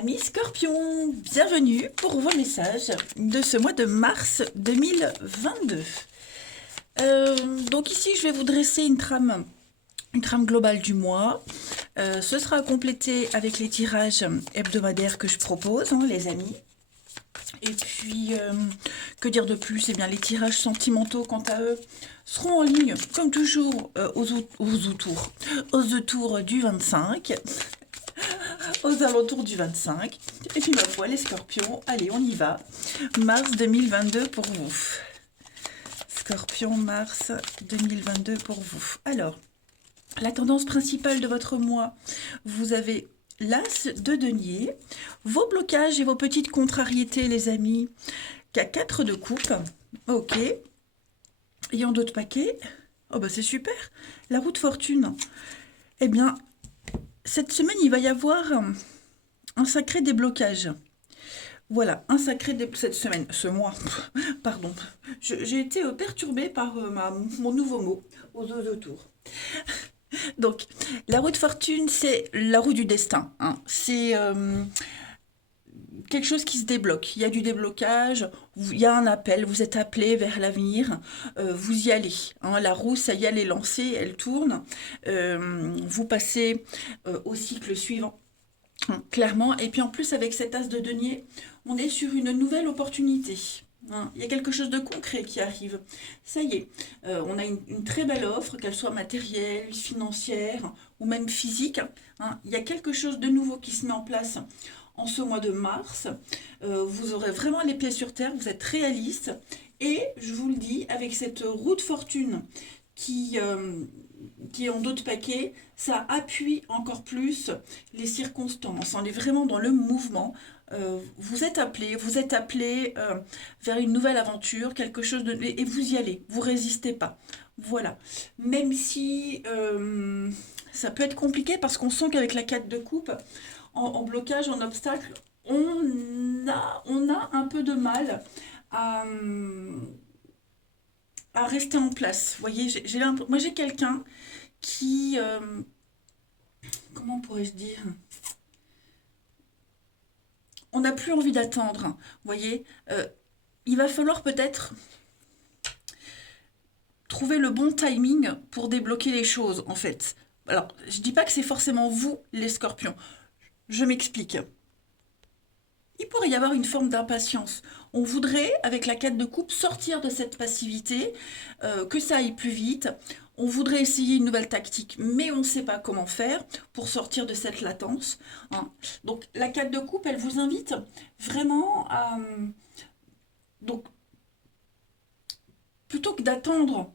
Amis Scorpions, bienvenue pour vos messages de ce mois de mars 2022. Donc ici, je vais vous dresser une trame globale du mois. Ce sera complété avec les tirages hebdomadaires que je propose, hein, les amis. Et puis, que dire de plus? Eh bien, les tirages sentimentaux, quant à eux, seront en ligne, comme toujours, aux autours du 25. Aux alentours du 25. Et puis ma foi, les scorpions, allez, on y va. Mars 2022 pour vous. Scorpion, mars 2022 pour vous. Alors, la tendance principale de votre mois, vous avez l'as de denier, vos blocages et vos petites contrariétés, les amis, qu'à 4 de coupe. Ok. Ayant d'autres paquets, oh bah c'est super. La roue de fortune. Eh bien, cette semaine, il va y avoir un sacré déblocage. Voilà, un sacré cette semaine, ce mois, pardon. J'ai été perturbée par mon nouveau mot, aux deux autours. Donc, la roue de fortune, c'est la roue du destin, hein. C'est quelque chose qui se débloque. Il y a du déblocage, il y a un appel, vous êtes appelé vers l'avenir, vous y allez, hein. La roue, ça y est, elle est lancée, elle tourne. Vous passez au cycle suivant, hein, clairement. Et puis en plus, avec cet as de denier, on est sur une nouvelle opportunité, hein. Il y a quelque chose de concret qui arrive. Ça y est, on a une très belle offre, qu'elle soit matérielle, financière ou même physique, hein. Il y a quelque chose de nouveau qui se met en place en ce mois de mars. Vous aurez vraiment les pieds sur terre, vous êtes réaliste. Et je vous le dis, avec cette roue de fortune qui est en dos de paquet, ça appuie encore plus les circonstances. On est vraiment dans le mouvement. Vous êtes appelé vers une nouvelle aventure, quelque chose de... Et vous y allez, vous résistez pas. Voilà. Même si ça peut être compliqué parce qu'on sent qu'avec la 4 de coupe, en blocage, en obstacle, on a un peu de mal à, à rester en place. Vous voyez, moi j'ai quelqu'un qui... comment pourrais-je dire? On n'a plus envie d'attendre. Vous voyez, il va falloir peut-être trouver le bon timing pour débloquer les choses, en fait. Alors, je dis pas que c'est forcément vous, les scorpions. Je m'explique. Il pourrait y avoir une forme d'impatience. On voudrait, avec la 4 de coupe, sortir de cette passivité, que ça aille plus vite. On voudrait essayer une nouvelle tactique, mais on ne sait pas comment faire pour sortir de cette latence, hein. Donc la 4 de coupe, elle vous invite vraiment à... Donc, plutôt que d'attendre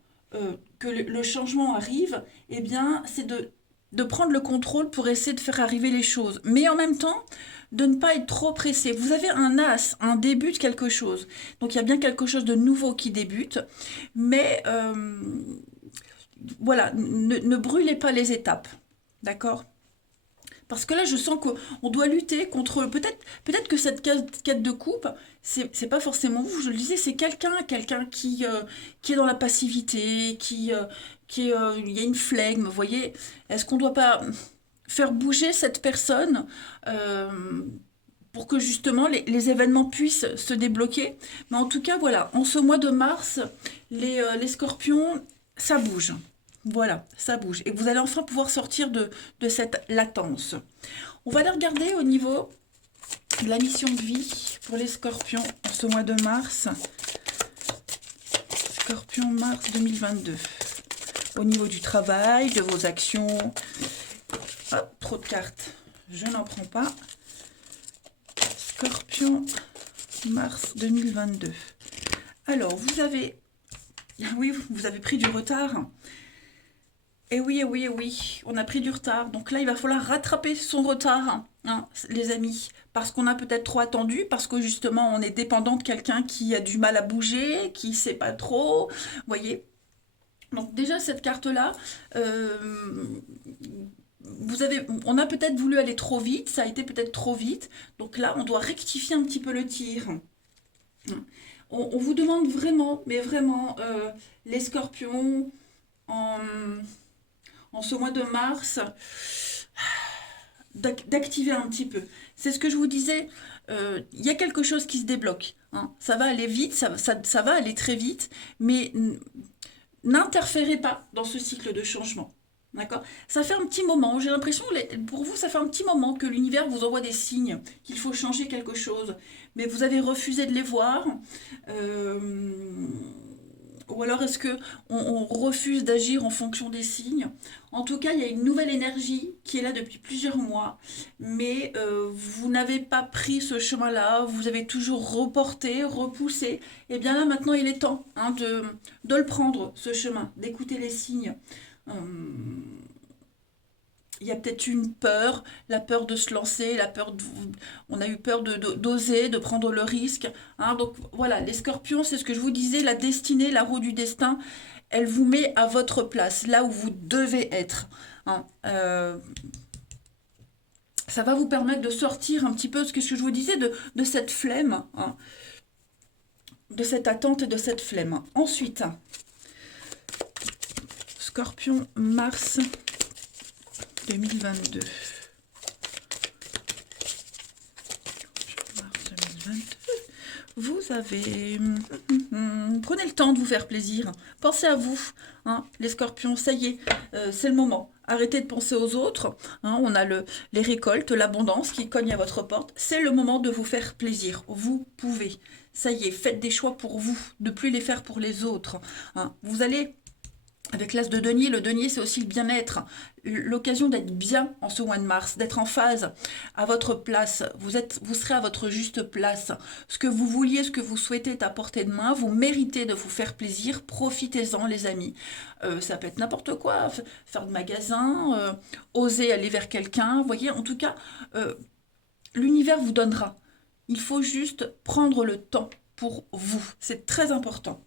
que le changement arrive, eh bien, c'est de prendre le contrôle pour essayer de faire arriver les choses. Mais en même temps, de ne pas être trop pressé. Vous avez un as, un début de quelque chose. Donc il y a bien quelque chose de nouveau qui débute. Mais voilà, ne brûlez pas les étapes. D'accord? Parce que là, je sens qu'on doit lutter contre... Peut-être que cette quête de coupe, c'est pas forcément vous, je le disais, c'est quelqu'un qui est dans la passivité, il y a une flegme, vous voyez. Est-ce qu'on doit pas faire bouger cette personne euh, pour que justement les événements puissent se débloquer? Mais en tout cas, voilà, en ce mois de mars, les scorpions, ça bouge. Voilà, ça bouge. Et vous allez enfin pouvoir sortir de cette latence. On va aller regarder au niveau de la mission de vie pour les scorpions en ce mois de mars. Scorpion mars 2022. Au niveau du travail, de vos actions. Hop, trop de cartes. Je n'en prends pas. Scorpion mars 2022. Alors, oui, vous avez pris du retard. Et oui, et oui, et oui, on a pris du retard. Donc là, il va falloir rattraper son retard, hein, les amis. Parce qu'on a peut-être trop attendu, parce que justement, on est dépendant de quelqu'un qui a du mal à bouger, qui ne sait pas trop. Vous voyez? Donc déjà, cette carte-là, on a peut-être voulu aller trop vite, ça a été peut-être trop vite. Donc là, on doit rectifier un petit peu le tir. On vous demande vraiment, mais vraiment, les scorpions, en ce mois de mars, d'activer un petit peu. C'est ce que je vous disais, il y a quelque chose qui se débloque. Hein. Ça va aller vite, ça va aller très vite, mais n'interférez pas dans ce cycle de changement. D'accord? Ça fait un petit moment, j'ai l'impression, pour vous, ça fait un petit moment que l'univers vous envoie des signes qu'il faut changer quelque chose, mais vous avez refusé de les voir. Euh, ou alors est-ce que on refuse d'agir en fonction des signes? En tout cas, il y a une nouvelle énergie qui est là depuis plusieurs mois, mais vous n'avez pas pris ce chemin-là, vous avez toujours reporté, repoussé. Et bien là, maintenant, il est temps hein, de le prendre, ce chemin, d'écouter les signes. Il y a peut-être une peur, la peur de se lancer, on a eu peur d'oser, de prendre le risque. Hein. Donc voilà, les scorpions, c'est ce que je vous disais, la destinée, la roue du destin, elle vous met à votre place, là où vous devez être. Hein. Ça va vous permettre de sortir un petit peu, ce que je vous disais, de cette flemme, hein, de cette attente et de cette flemme. Ensuite, Scorpion, Mars 2022. Mars 2022. Vous avez... Prenez le temps de vous faire plaisir. Pensez à vous, hein, les scorpions. Ça y est, c'est le moment. Arrêtez de penser aux autres. Hein, on a les récoltes, l'abondance qui cogne à votre porte. C'est le moment de vous faire plaisir. Vous pouvez. Ça y est, faites des choix pour vous, de plus les faire pour les autres. Hein. Vous allez... Avec l'as de denier, le denier c'est aussi le bien-être, l'occasion d'être bien en ce mois de mars, d'être en phase à votre place, vous serez à votre juste place. Ce que vous vouliez, ce que vous souhaitez est à portée de main, vous méritez de vous faire plaisir, profitez-en les amis. Ça peut être n'importe quoi, faire de magasin, oser aller vers quelqu'un, vous voyez, en tout cas, l'univers vous donnera. Il faut juste prendre le temps pour vous, c'est très important.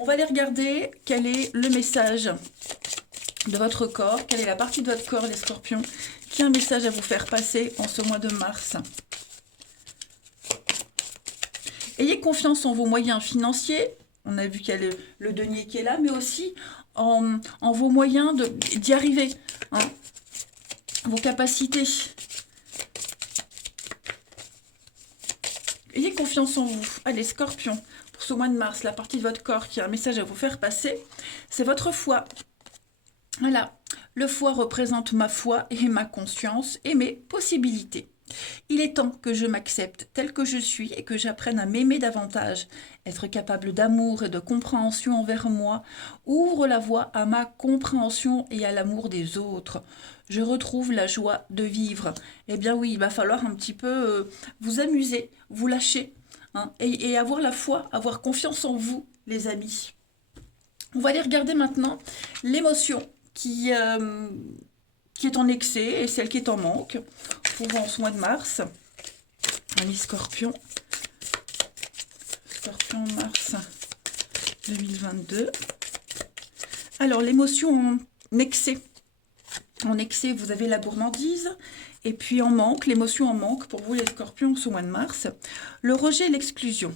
On va aller regarder quel est le message de votre corps, quelle est la partie de votre corps, les scorpions, qui a un message à vous faire passer en ce mois de mars. Ayez confiance en vos moyens financiers. On a vu qu'il y a le denier qui est là, mais aussi en vos moyens d'y arriver, hein, vos capacités. Ayez confiance en vous. Allez, scorpion. Pour ce mois de mars, la partie de votre corps qui a un message à vous faire passer, c'est votre foi. Voilà, le foie représente ma foi et ma conscience et mes possibilités. Il est temps que je m'accepte tel que je suis et que j'apprenne à m'aimer davantage. Être capable d'amour et de compréhension envers moi ouvre la voie à ma compréhension et à l'amour des autres. Je retrouve la joie de vivre. Eh bien oui, il va falloir un petit peu vous amuser, vous lâcher. Hein, et avoir la foi, avoir confiance en vous, les amis. On va aller regarder maintenant l'émotion qui est en excès et celle qui est en manque pour en ce mois de mars. Allez, scorpion. Scorpion, mars 2022. Alors, l'émotion en excès. En excès, vous avez la gourmandise. Et puis en manque, l'émotion en manque pour vous les scorpions ce mois de mars, le rejet et l'exclusion.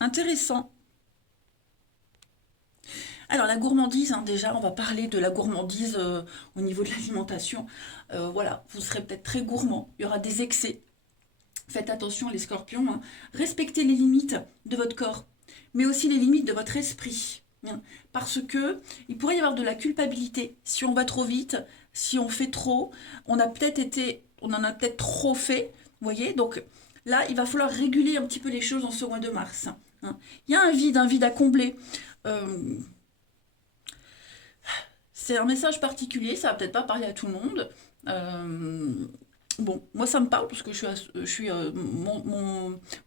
Intéressant. Alors la gourmandise, hein, déjà on va parler de la gourmandise au niveau de l'alimentation. Voilà, vous serez peut-être très gourmand, il y aura des excès. Faites attention les scorpions, hein. Respectez les limites de votre corps, mais aussi les limites de votre esprit. Hein, parce que il pourrait y avoir de la culpabilité si on va trop vite, si on fait trop, on en a peut-être trop fait, vous voyez, donc là il va falloir réguler un petit peu les choses en ce mois de mars. Hein. Il y a un vide à combler. C'est un message particulier, ça va peut-être pas parler à tout le monde. Bon, moi ça me parle parce que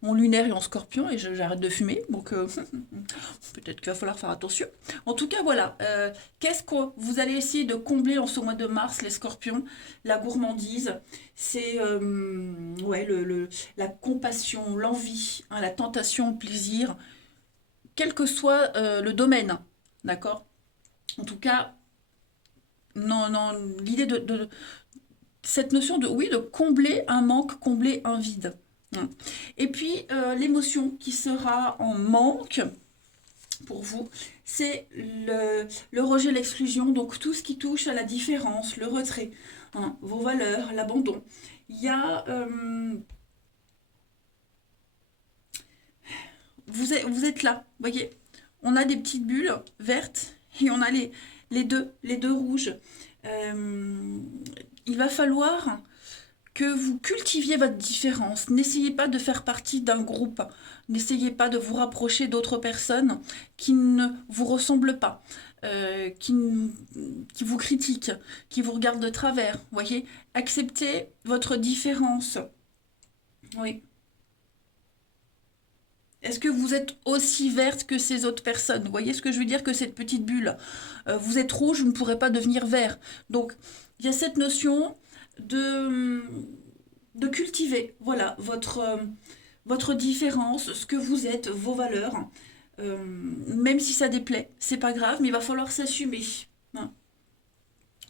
mon lunaire est en scorpion et j'arrête de fumer, donc peut-être qu'il va falloir faire attention. En tout cas, voilà, qu'est-ce que vous allez essayer de combler en ce mois de mars, les scorpions? La gourmandise, c'est ouais, la compassion, l'envie, hein, la tentation, le plaisir, quel que soit le domaine, d'accord? En tout cas, non, l'idée de cette notion de, oui, de combler un manque, combler un vide. Et puis, l'émotion qui sera en manque, pour vous, c'est le rejet, l'exclusion, donc tout ce qui touche à la différence, le retrait, hein, vos valeurs, l'abandon. Il y a... vous êtes là, vous voyez, on a des petites bulles vertes et on a les deux rouges. Euh, il va falloir que vous cultiviez votre différence. N'essayez pas de faire partie d'un groupe. N'essayez pas de vous rapprocher d'autres personnes qui ne vous ressemblent pas, qui vous critiquent, qui vous regardent de travers. Voyez, acceptez votre différence. Oui. Est-ce que vous êtes aussi verte que ces autres personnes? Vous voyez ce que je veux dire, que cette petite bulle? Vous êtes rouge, vous ne pourrez pas devenir vert. Donc, il y a cette notion de, de cultiver, voilà, votre différence, ce que vous êtes, vos valeurs. Même si ça déplaît, c'est pas grave, mais il va falloir s'assumer, hein.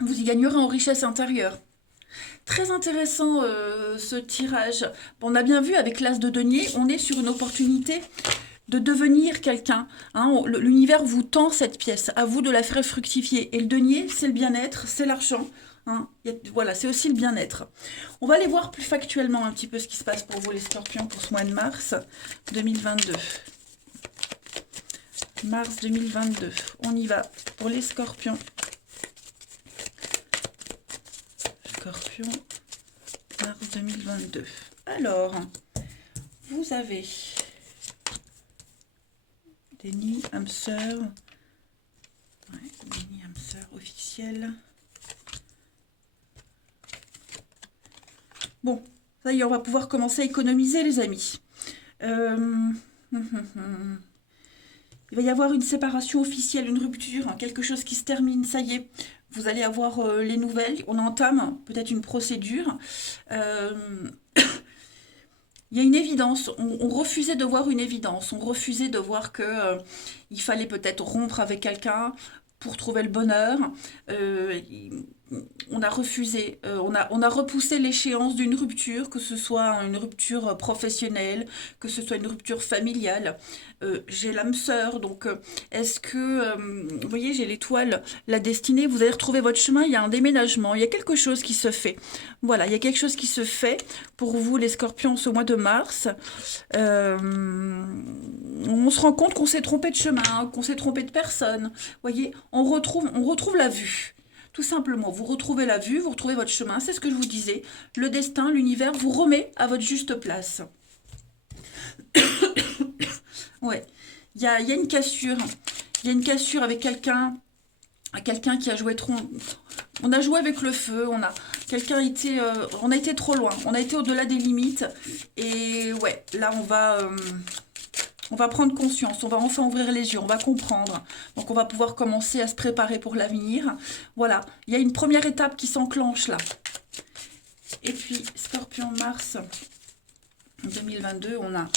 Vous y gagnerez en richesse intérieure. Très intéressant ce tirage. Bon, on a bien vu avec l'As de denier, on est sur une opportunité de devenir quelqu'un, hein. L'univers vous tend cette pièce, à vous de la faire fructifier. Et le denier, c'est le bien-être, c'est l'argent, hein. Voilà, c'est aussi le bien-être. On va aller voir plus factuellement un petit peu ce qui se passe pour vous les scorpions pour ce mois de mars 2022. Mars 2022, on y va pour les scorpions. Scorpion, mars 2022. Alors, vous avez Denis Hamster, Denis Hamster officiel. Bon, ça y est, on va pouvoir commencer à économiser, les amis. Il va y avoir une séparation officielle, une rupture, quelque chose qui se termine, ça y est. Vous allez avoir les nouvelles. On entame peut-être une procédure. Euh, il y a une évidence. On refusait de voir une évidence. On refusait de voir que il fallait peut-être rompre avec quelqu'un pour trouver le bonheur. Euh, on a refusé, on a repoussé l'échéance d'une rupture, que ce soit une rupture professionnelle, que ce soit une rupture familiale. J'ai l'âme sœur, donc est-ce que, vous voyez, j'ai l'étoile, la destinée, vous allez retrouver votre chemin, il y a un déménagement, il y a quelque chose qui se fait. Voilà, il y a quelque chose qui se fait pour vous, les scorpions, ce mois de mars. Euh, on se rend compte qu'on s'est trompé de chemin, qu'on s'est trompé de personne. Vous voyez, on retrouve la vue. Tout simplement, vous retrouvez la vue, vous retrouvez votre chemin, c'est ce que je vous disais. Le destin, l'univers vous remet à votre juste place. Ouais, il y a une cassure. Il y a une cassure avec quelqu'un qui a joué trop. On a joué avec le feu, on a été trop loin, on a été au-delà des limites. Et ouais, là on va prendre conscience, on va enfin ouvrir les yeux, on va comprendre. Donc on va pouvoir commencer à se préparer pour l'avenir. Voilà, il y a une première étape qui s'enclenche là. Et puis, Scorpion Mars 2022, on a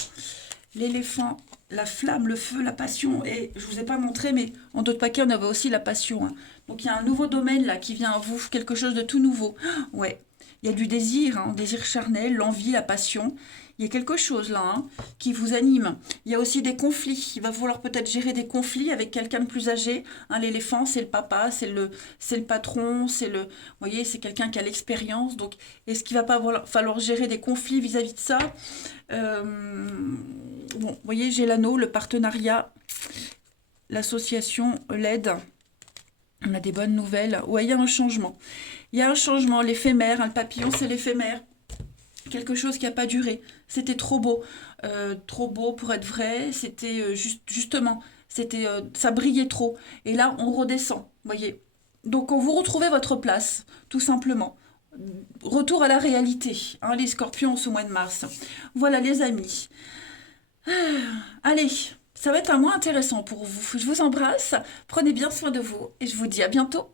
l'éléphant, la flamme, le feu, la passion. Et je ne vous ai pas montré, mais en d'autres paquets, on avait aussi la passion, hein. Donc il y a un nouveau domaine là qui vient à vous, quelque chose de tout nouveau. Ouais, il y a du désir, hein, désir charnel, l'envie, la passion. Il y a quelque chose là, hein, qui vous anime. Il y a aussi des conflits. Il va falloir peut-être gérer des conflits avec quelqu'un de plus âgé, hein. L'éléphant, c'est le papa, c'est le patron, vous voyez, c'est quelqu'un qui a l'expérience. Donc, est-ce qu'il va pas falloir gérer des conflits vis-à-vis de ça? Bon, vous voyez, j'ai l'anneau, le partenariat, l'association, l'aide. On a des bonnes nouvelles. Ouais, il y a un changement. Il y a un changement, l'éphémère, hein, le papillon, c'est l'éphémère. Quelque chose qui n'a pas duré. C'était trop beau pour être vrai. C'était justement, ça brillait trop. Et là, on redescend, vous voyez. Donc, vous retrouvez votre place, tout simplement. Retour à la réalité, hein, les scorpions ce mois de mars. Voilà, les amis. Allez, ça va être un mois intéressant pour vous. Je vous embrasse, prenez bien soin de vous et je vous dis à bientôt.